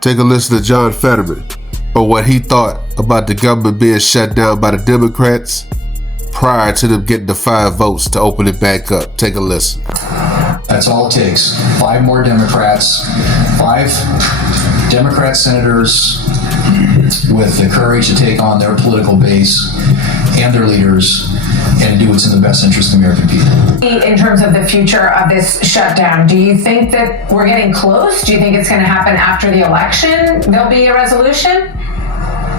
Take a listen to John Fetterman on what he thought about the government being shut down by the Democrats prior to them getting the 5 votes to open it back up. Take a listen. That's all it takes. 5 more Democrats, 5 Democrat senators with the courage to take on their political base and their leaders and do what's in the best interest of the American people. In terms of the future of this shutdown, do you think that we're getting close? Do you think it's going to happen after the election? There'll be a resolution?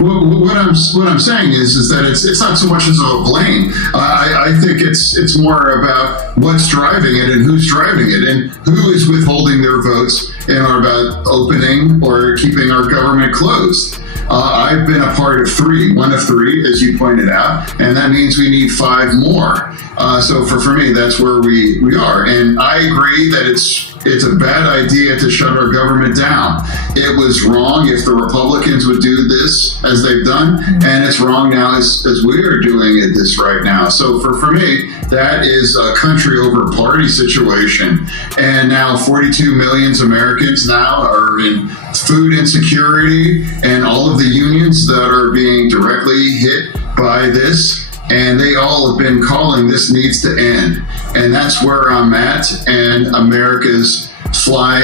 Well, what I'm saying is that it's not so much as a blame. I think it's more about what's driving it and who's driving it and who is withholding their votes and are about opening or keeping our government closed. I've been a part of 3, one of 3, as you pointed out, and that means we need 5 more. So for me, that's where we are. And I agree that it's a bad idea to shut our government down. It was wrong if the Republicans would do this as they've done, and it's wrong now as we are doing it this right now. So for me, that is a country over party situation. And now 42 million Americans now are in food insecurity, and all of the unions that are being directly hit by this, and they all have been calling this needs to end. And that's where I'm at. And America's fly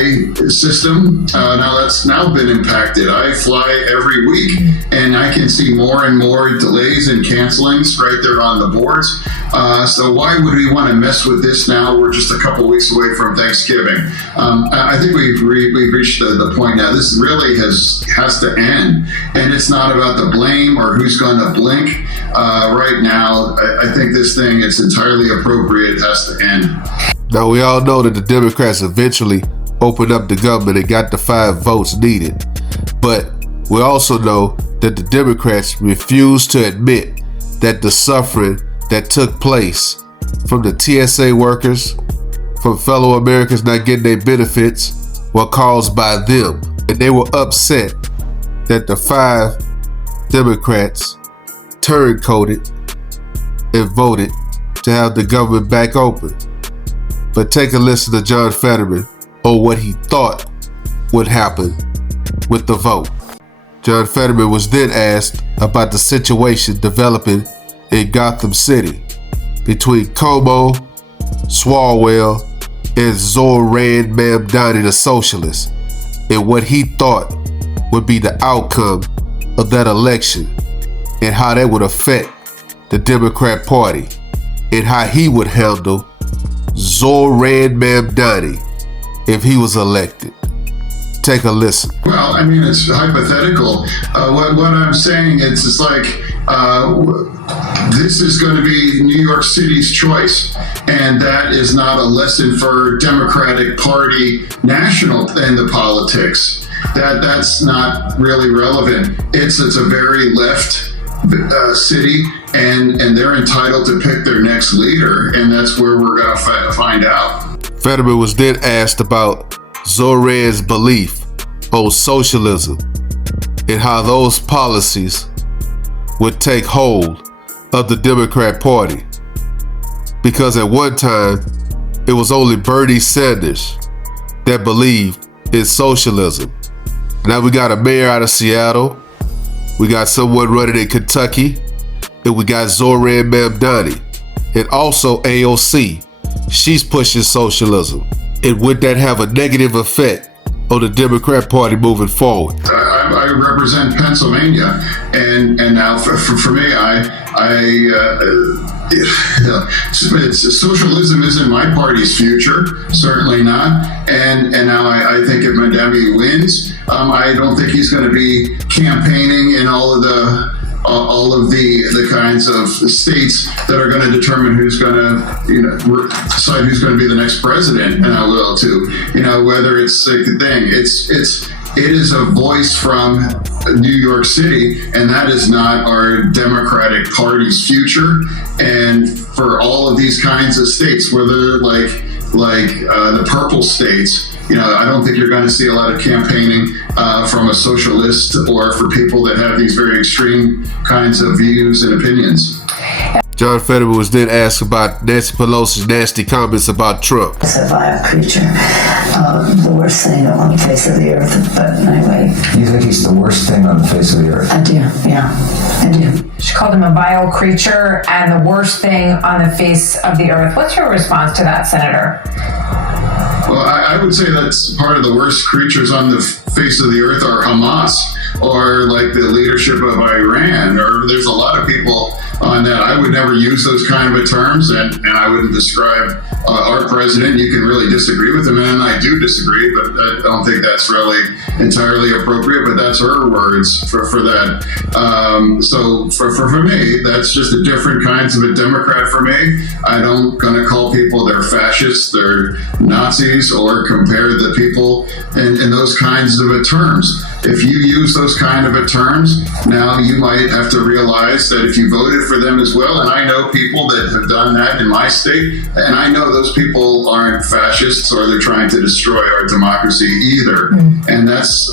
system, now that's now been impacted. I fly every week, and I can see more and more delays and cancelings right there on the boards. So why would we want to mess with this now? We're just a couple weeks away from Thanksgiving. I think we've reached the point now. This really has to end, and it's not about the blame or who's going to blink. Right now, I think this thing is entirely appropriate. It has to end. Now, we all know that the Democrats eventually opened up the government and got the 5 votes needed. But we also know that the Democrats refused to admit that the suffering that took place from the TSA workers, from fellow Americans not getting their benefits, were caused by them. And they were upset that the 5 Democrats turncoated and voted to have the government back open. But take a listen to John Fetterman on what he thought would happen with the vote. John Fetterman was then asked about the situation developing in Gotham City between Cuomo, Swalwell, and Zoran Mamdani, the socialist, and what he thought would be the outcome of that election and how that would affect the Democrat Party and how he would handle Zoran Mamdani if he was elected. Take a listen. Well, I mean, it's hypothetical. What I'm saying is, it's like this is going to be New York City's choice, and that is not a lesson for Democratic Party national and the politics. That's not really relevant. It's a very left city, and they're entitled to pick their next leader, and that's where we're going to find out. Fetterman was then asked about Zoran's belief on socialism and how those policies would take hold of the Democrat Party. Because at one time, it was only Bernie Sanders that believed in socialism. Now we got a mayor out of Seattle, we got someone running in Kentucky, and we got Zoran Mamdani, and also AOC. She's pushing socialism. And would that have a negative effect on the Democrat Party moving forward? I represent Pennsylvania, and now for me, socialism isn't my party's future, certainly not. And now I think if Mamdani wins, I don't think he's going to be campaigning in all of the kinds of states that are going to determine who's going to, decide who's going to be the next president. And I will too, whether it's like the thing, it is a voice from New York City, and that is not our Democratic Party's future. And for all of these kinds of states, whether like the purple states, I don't think you're going to see a lot of campaigning from a socialist or for people that have these very extreme kinds of views and opinions. John Fetterman was then asked about Nancy Pelosi's nasty comments about Trump. It's a vile creature, the worst thing on the face of the earth. But anyway. You think he's the worst thing on the face of the earth? I do, yeah, I do. She called him a vile creature and the worst thing on the face of the earth. What's your response to that, Senator? Well, I would say that's part of the worst creatures on the face of the earth are Hamas, or like the leadership of Iran, or there's a lot of people on that. I would never use those kind of terms, and I wouldn't describe our president. You can really disagree with him, and I do disagree, but I don't think that's really entirely appropriate, but that's her words for that. So for me, that's just a different kinds of a Democrat for me. I don't gonna call people they're fascists, they're Nazis, or compare the people in those kinds of terms. If you use those kind of terms, now you might have to realize that if you voted for them as well, and I know people that have done that in my state, and I know those people aren't fascists or they're trying to destroy our democracy either. And that's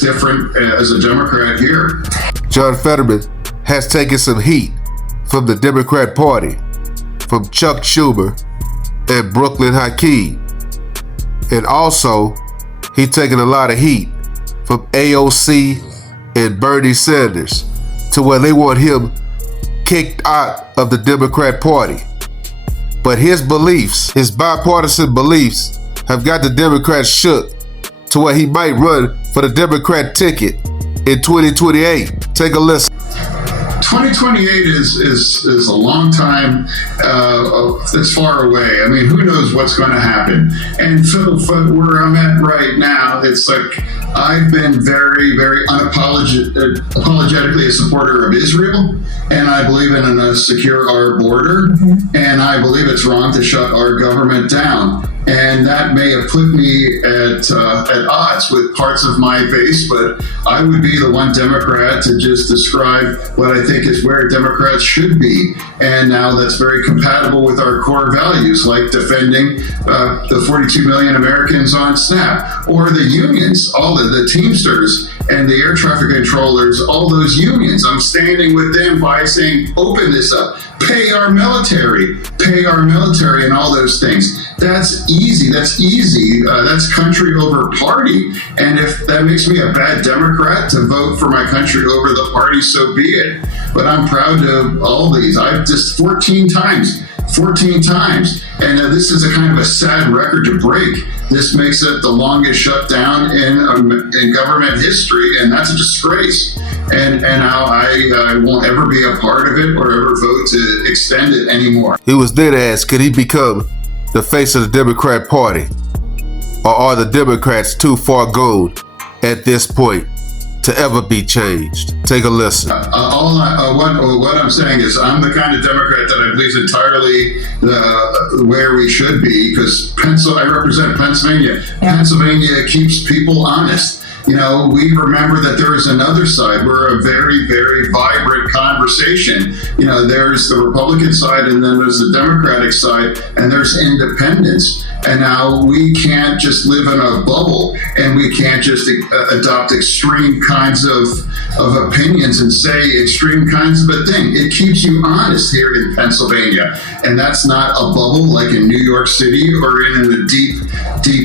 different as a Democrat here. John Fetterman has taken some heat from the Democrat Party, from Chuck Schumer and Brooklyn Hakeem. And also, he's taken a lot of heat from AOC and Bernie Sanders, to where they want him kicked out of the Democrat Party. But his beliefs, his bipartisan beliefs, have got the Democrats shook to where he might run for the Democrat ticket in 2028. Take a listen. 2028 is a long time. It's far away. I mean, who knows what's going to happen? And for where I'm at right now, it's like I've been very, very unapologetically a supporter of Israel, and I believe in a secure our border, and I believe it's wrong to shut our government down. And that may have put me at odds with parts of my base, but I would be the one Democrat to just describe what I think is where Democrats should be. And now that's very compatible with our core values, like defending the 42 million Americans on SNAP, or the unions, all the Teamsters and the air traffic controllers, all those unions. I'm standing with them by saying, open this up, pay our military, and all those things. That's easy. That's country over party. And if that makes me a bad Democrat to vote for my country over the party, so be it. But I'm proud of all these. I've just 14 times. And this is a kind of a sad record to break. This makes it the longest shutdown in government history, and that's a disgrace. And now I won't ever be a part of it or ever vote to extend it anymore. He was then asked, could he become the face of the Democrat Party? Or are the Democrats too far gone at this point to ever be changed? Take a listen. What I'm saying is I'm the kind of Democrat that I believe is entirely where we should be, because I represent Pennsylvania. Yeah. Pennsylvania keeps people honest. You know, we remember that there is another side. We're a very, very vibrant conversation. You know, there's the Republican side, and then there's the Democratic side, and there's independents. And now we can't just live in a bubble, and we can't just adopt extreme kinds of opinions and say extreme kinds of a thing. It keeps you honest here in Pennsylvania, and that's not a bubble like in New York City or in a deep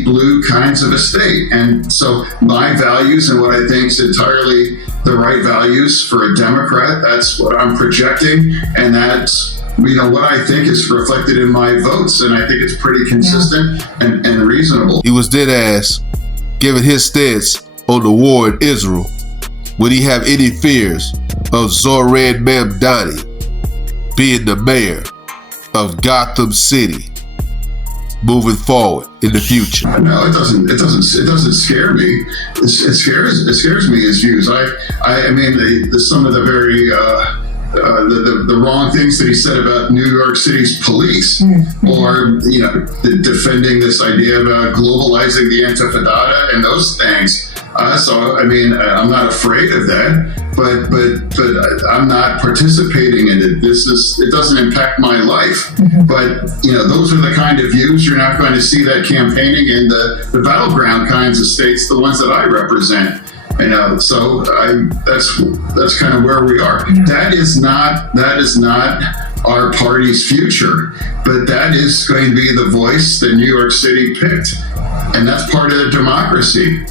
blue kinds of a state. And so my values and what I think is entirely the right values for a Democrat, that's what I'm projecting, and that's what I think is reflected in my votes, and I think it's pretty consistent and reasonable. He was then asked, given his stance on the war in Israel, would he have any fears of Zoran Mamdani being the mayor of Gotham City moving forward in the future? No, it doesn't scare me. It scares me his views. I mean, some of the very the wrong things that he said about New York City's police, or defending this idea about globalizing the Intifada and those things. So I mean, I'm not afraid of that, but I'm not participating in it. It doesn't impact my life. But those are the kind of views you're not going to see that campaigning in the battleground kinds of states, the ones that I represent. So that's kind of where we are. That is not our party's future. But that is going to be the voice that New York City picked. And that's part of the democracy.